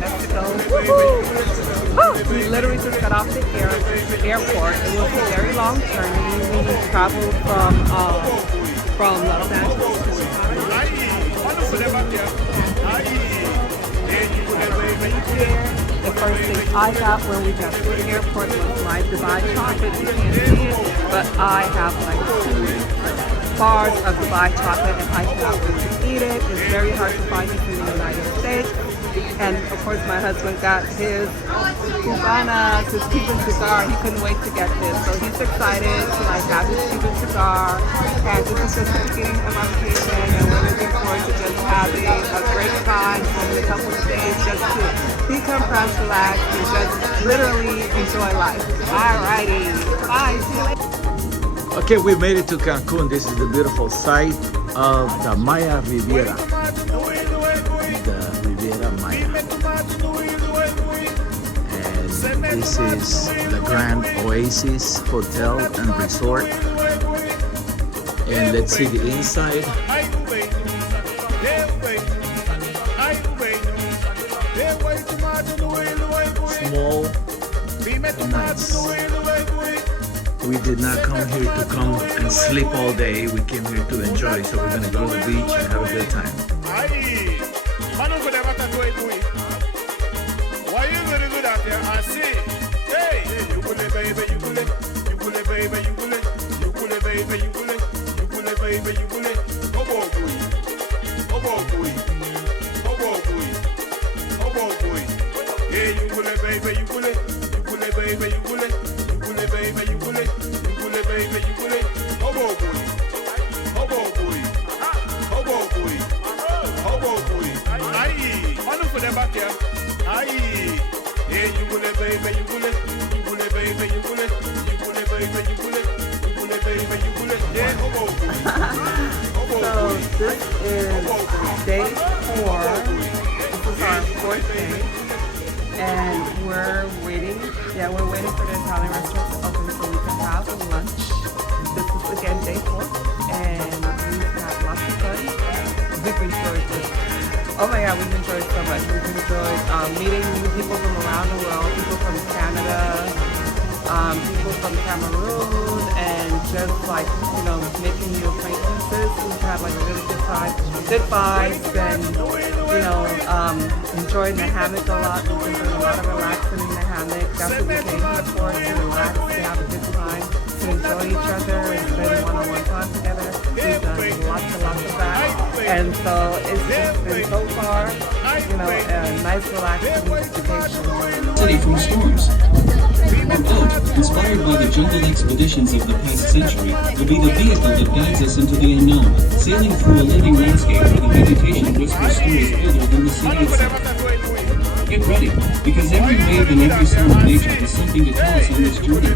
Mexico. Woohoo! We literally just got off the airport. It was a very long journey. We traveled from Los Angeles to the first thing I got when we got to the airport was my Dubai chocolate. You can't see it, but I have like 2 bars of Dubai chocolate and I cannot wait to eat it. It's very hard to find it in the United States. And of course my husband got his Cubanas, his Cuban cigar. He couldn't wait to get this. So he's excited to like have his Cuban cigar. And this is just the beginning of our vacation and we're looking forward to just having a great time, spending a couple of days just to decompress, relax, and just literally enjoy life. Alrighty, bye, see you later. Okay, we made it to Cancun. This is the beautiful site of the Maya Riviera. The Riviera Maya. And this is the Grand Oasis Hotel and Resort. And let's see the inside. Small and nice. We did not come here to come and sleep all day. We came here to enjoy. So we're gonna go to the beach and have a good time. Why you really good out there? I see. Hey, you cool it, baby, you cool it, you cool it, baby, you cool it, you cool it, baby, you cool it, you cool it, baby, you cool it. Oh boy, oh boy, oh boy, oh boy. Yeah, you cool it, baby, you cool it, you cool it, baby, you cool it, you cool it, baby, you cool it, you cool it, baby, you cool it. Oh boy, oh boy, oh boy, oh boy. Aye, on for the back here. Aye, yeah, you will it, baby, you will it, you will it, baby, you will it, you will it, baby, you will it, you will it, baby, you will it, yeah, So this is day 4. This is our 4th day, and we're waiting. Yeah, we're waiting for the Italian restaurant to open so we can have lunch. This is again day 4, and we've had lots of fun. We've enjoyed this. Oh my God, we've enjoyed so much. We've enjoyed meeting new people from around the world, people from Canada, people from Cameroon, and just like, you know, making new acquaintances. We've had like a really good time, good vibes, and, you know, enjoying the hammock a lot. We've been doing a lot of relaxing in the hammock. That's what we came here for, to relax, to have a good time, to enjoy each other and spend one-on-one time together. We've done lots and lots of that. And so it's just been so far, you know, a nice relaxing vacation. City from storms. A boat, inspired by the jungle expeditions of the past century, will be the vehicle that guides us into the unknown, sailing through a living landscape where the vegetation whispers stories older than the city itself. Get ready, because every wave and every sound of nature has something to tell us on this journey.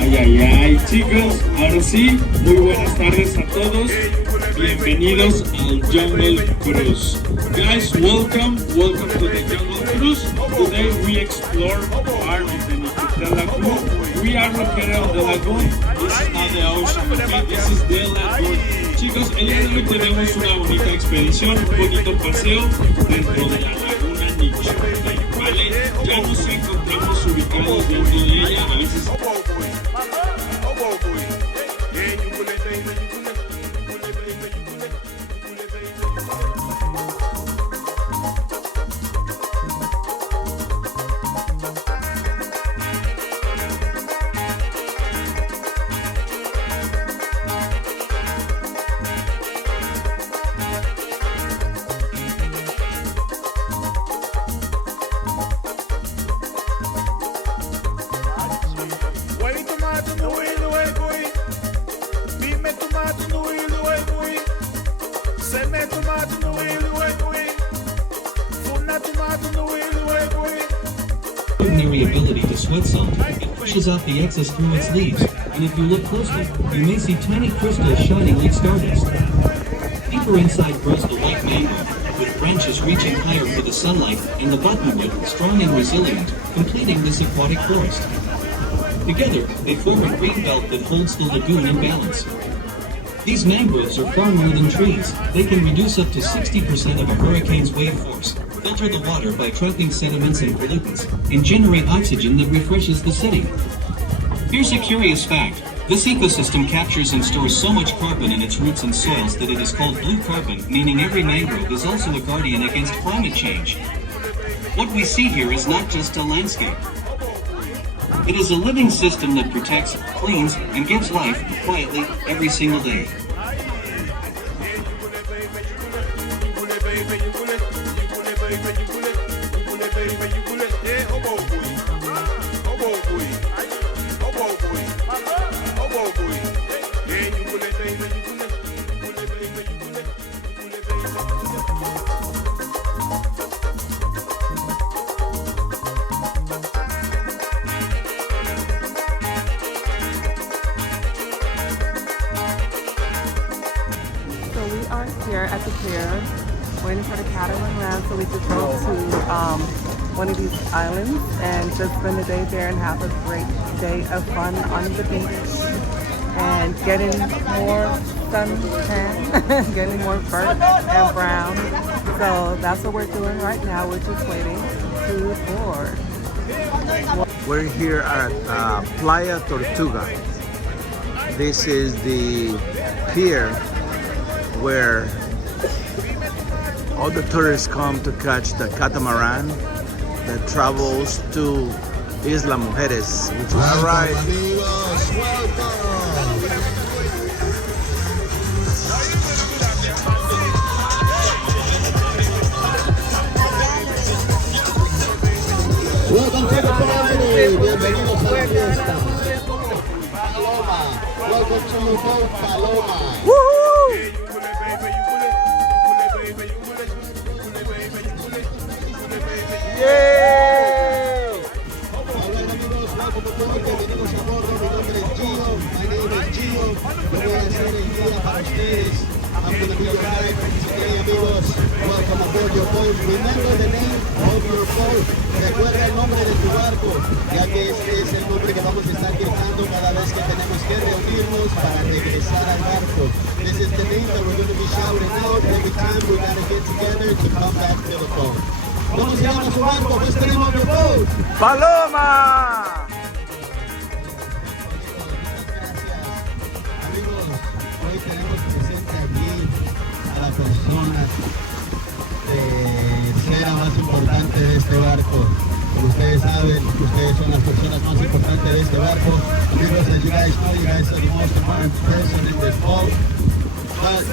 Ay, ay, ay, chicos, ahora sí, muy buenas tardes a todos. Bienvenidos al Jungle Cruise. Guys, welcome to the Jungle Cruise. Today we explore part of the Niquita Lagoon. We are located on the lagoon. This is not the ocean, okay? This is the lagoon. Chicos, el día de hoy tenemos una bonita expedición, un bonito paseo dentro de la laguna Niquita, ¿vale? Ya nos encontramos ubicados dentro de ella, a veces Ordinary ability to sweat salt, it pushes off the excess through its leaves, and if you look closely, you may see tiny crystals shining like stardust. Deeper inside grows the white mango, with branches reaching higher for the sunlight, and the buttonwood, strong and resilient, completing this aquatic forest. Together, they form a green belt that holds the lagoon in balance. These mangroves are far more than trees. They can reduce up to 60% of a hurricane's wave force, filter the water by trapping sediments and pollutants, and generate oxygen that refreshes the city. Here's a curious fact. This ecosystem captures and stores so much carbon in its roots and soils that it is called blue carbon, meaning every mangrove is also a guardian against climate change. What we see here is not just a landscape. It is a living system that protects, cleans, and gives life quietly every single day. Here at the pier, waiting for the Cancun round so we could go to one of these islands and just spend the day there and have a great day of fun on the beach and getting more suntan, getting more burnt and brown. So that's what we're doing right now. We're just waiting to board. We're here at Playa Tortuga. This is the pier where all the tourists come to catch the catamaran that travels to Isla Mujeres. All right. Welcome to the party. Bienvenidos a la fiesta. Paloma. Welcome to the boat, Paloma. Woohoo! Yay! Alright amigos, welcome to board. Bienvenidos a bordo. Mi nombre es Gio. My name is Gio. Yo voy a hacer el guía para ustedes. I'm going to be your guide today, amigos. Welcome aboard your boat. Remember the name of your boat. Recuerda el nombre de tu barco, ya que este es el nombre que vamos a estar gritando cada vez que tenemos que reunirnos para regresar al barco. This is the name that we're going to be shouting out every time we got to get together to come back to the boat. ¿Cómo se llama su barco? What's the name of your boat? Paloma! Amigos, hoy tenemos presente aquí a la persona tercera más importante de este barco. Como ustedes saben, ustedes son las personas más importantes de este barco. Amigos, as you guys know, you guys are the most important person in this boat. But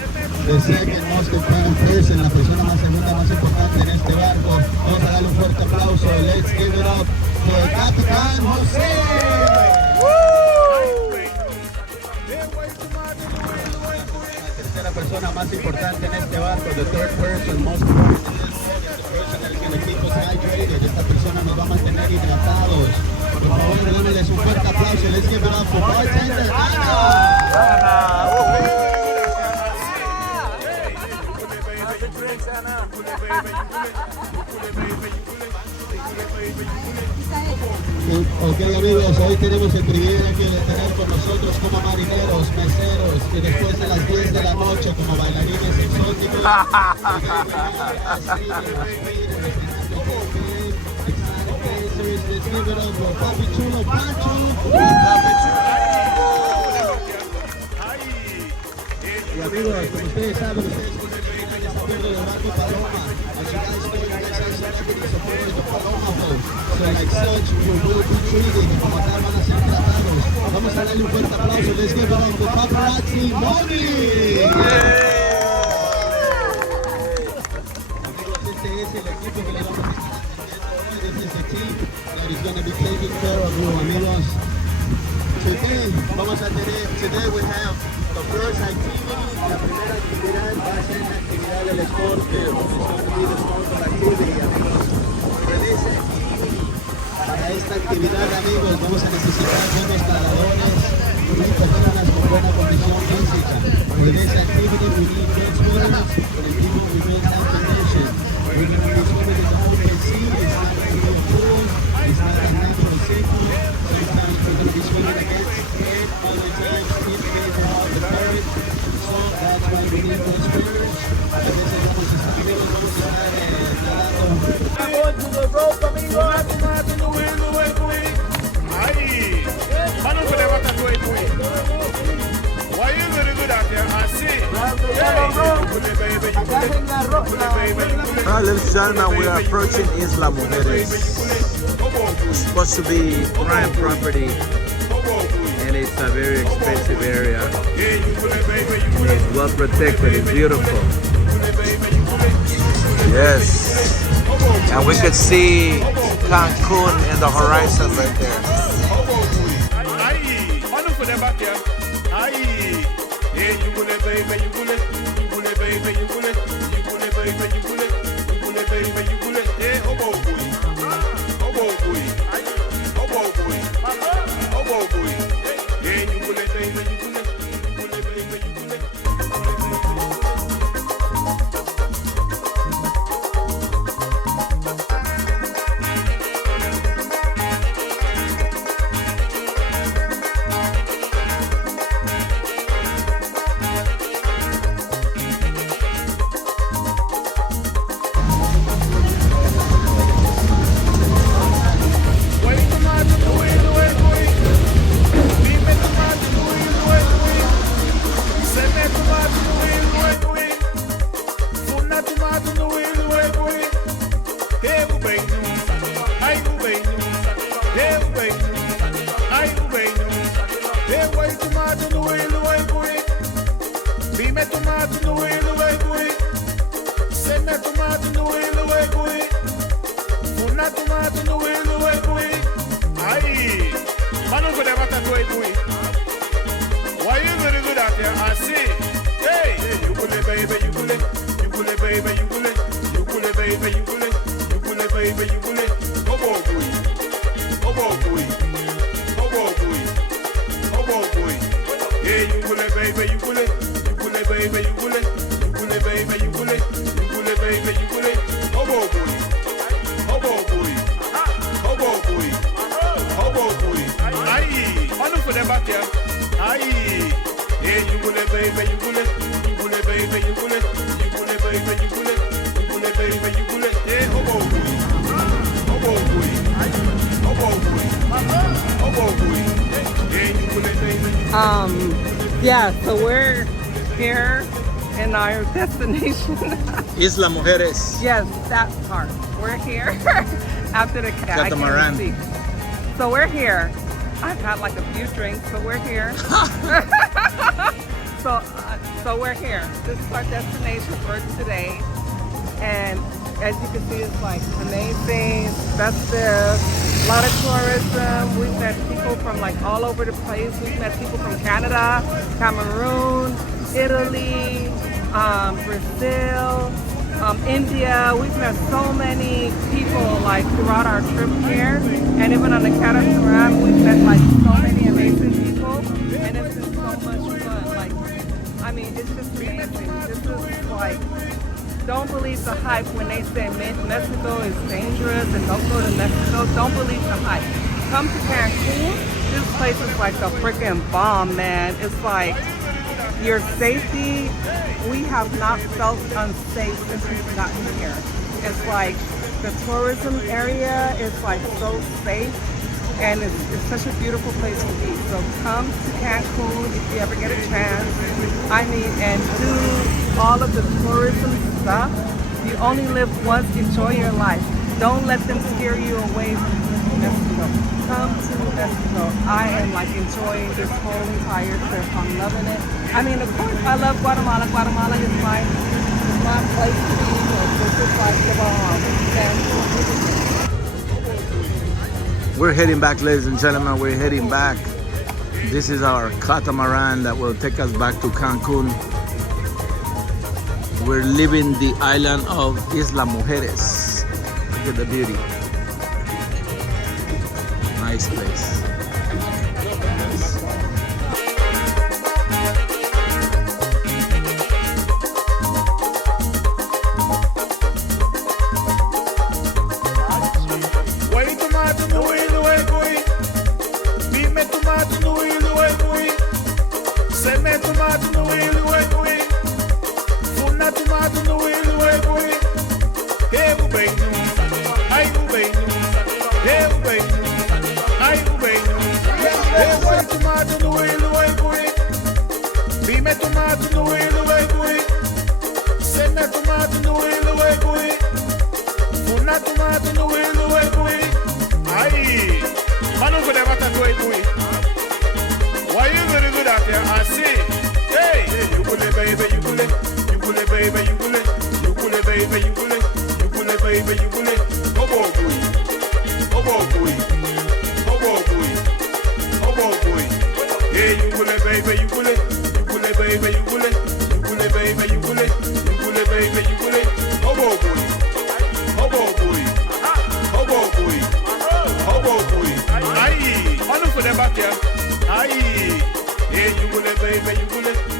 the second most important person, la persona más segunda más importante en este barco. Vamos a darle un fuerte aplauso. Let's give it up for el Capitán José. La persona más importante en este barco, the third person, most important in this boat, the person that is going to keep us hydrated. Esta persona nos va a mantener hidratados. Por favor, démosles un fuerte aplauso. Let's give it up for bartender Ana. Ok amigos, hoy tenemos el privilegio de tener con nosotros como marineros, meseros y después de las 10 de la noche como bailarines exóticos. Papi Chulo Pancho. Y amigos, como ustedes saben, ustedes acuerdo de Barco Paloma. As you guys know, you guys are celebrities aboard the Paloma boat. So like such, you will be treated como tal van a ser tratados. Vamos a darle un fuerte aplauso. Let's give it up to Paparazzi Money. Amigos, este es el equipo que le vamos a estar atendiendo hoy. This is the team that is going to be taking care of you, amigos. Today we have the first activity. La primera actividad va a ser la actividad del snorkel. It's going to be the snorkel activity, amigos. For this activity, para esta actividad, amigos, vamos a necesitar buenos nadadores y personas con buena condición física. For this activity, we need good swimmers and people with good condition. We're going to be swimming in the open sea. It's not going to be a pool. It's not a natural safety. Sometimes we're going to be swimming against it. Other times, it's going to be out the current. eso, that's why we need those prayers. A veces vamos a estar viendo, vamos a estar Aye. Manu for the water to it. Why you very good at there? I see. Well, ladies and gentlemen, we are approaching Isla Mujeres. It's supposed to be prime property, and it's a very expensive area. It's well protected, it's beautiful. Yes. And we could see Cancun in the horizon right there. Aye. Manu for the back here. Aye. Yeah, you will baby, you will baby, you will baby, you will baby, you will. Hey, hobo boy. Hobo boy. Hobo boy. Hobo boy. Yeah, you will baby, you will baby, you will. Why you very good at there? I see. Hey, you will baby, you will baby, you will baby, you will baby, you will. Hobo boy, hobo boy, hobo boy, hobo boy. Hey, you will baby, you will baby, you will baby, you will baby, you will. Hobo boy, hobo boy, hobo boy, hobo boy. Aye, manu for the back here. Aye, yeah, you will baby, you will baby, you will baby, you will baby, you will. Hey, hobo boy, hobo boy, hobo boy, hobo boy. Yeah, you will baby. Yeah, so we're here in our destination. Isla Mujeres. Yes, that part. We're here after the Catamaran. So we're here. I've had like a few drinks, but we're here. So we're here. This is our destination for today. And as you can see, it's like amazing, festive, a lot of tourism. We've met people from like all over the place. We've met people from Canada, Cameroon, Italy, Brazil, India. We've met so many people like throughout our trip here, and even on the catamaran, we've met like so many amazing people, and it's been so much fun. Like, I mean, it's just amazing. This is like, don't believe the hype when they say Mexico is dangerous and don't go to Mexico. Don't believe the hype. Come to Cancun. This place is like a freaking bomb, man. It's like your safety. We have not felt unsafe since we've gotten here. It's like the tourism area is like so safe, and it's such a beautiful place to be. So come to Cancun if you ever get a chance. I mean, and do all of the tourism stuff. You only live once. Enjoy your life. Don't let them scare you away from Mexico. Come to Mexico. I am like enjoying this whole entire trip. I'm loving it. I mean, of course, I love Guatemala. Guatemala is my place to be. This is like the bomb. We're heading back, ladies and gentlemen. We're heading back. This is our catamaran that will take us back to Cancun. We're leaving the island of Isla Mujeres. Look at the beauty. Nice place. Se me tomato no tomato no way the way going. Send that tomato no way the way going. Una tomato no way the way going. Aye, manu go never to way going. Why you very good out there? I see. Hey, you could baby, you could baby, you could baby, you could baby, you could. Oh boy, oh boy, oh boy, oh boy. Hey, you could baby, you could baby, you could baby, you could baby, you could. Oh boy, oh boy, oh boy, oh boy. Aye, on for the back here. Aye, hey, you could baby, you could.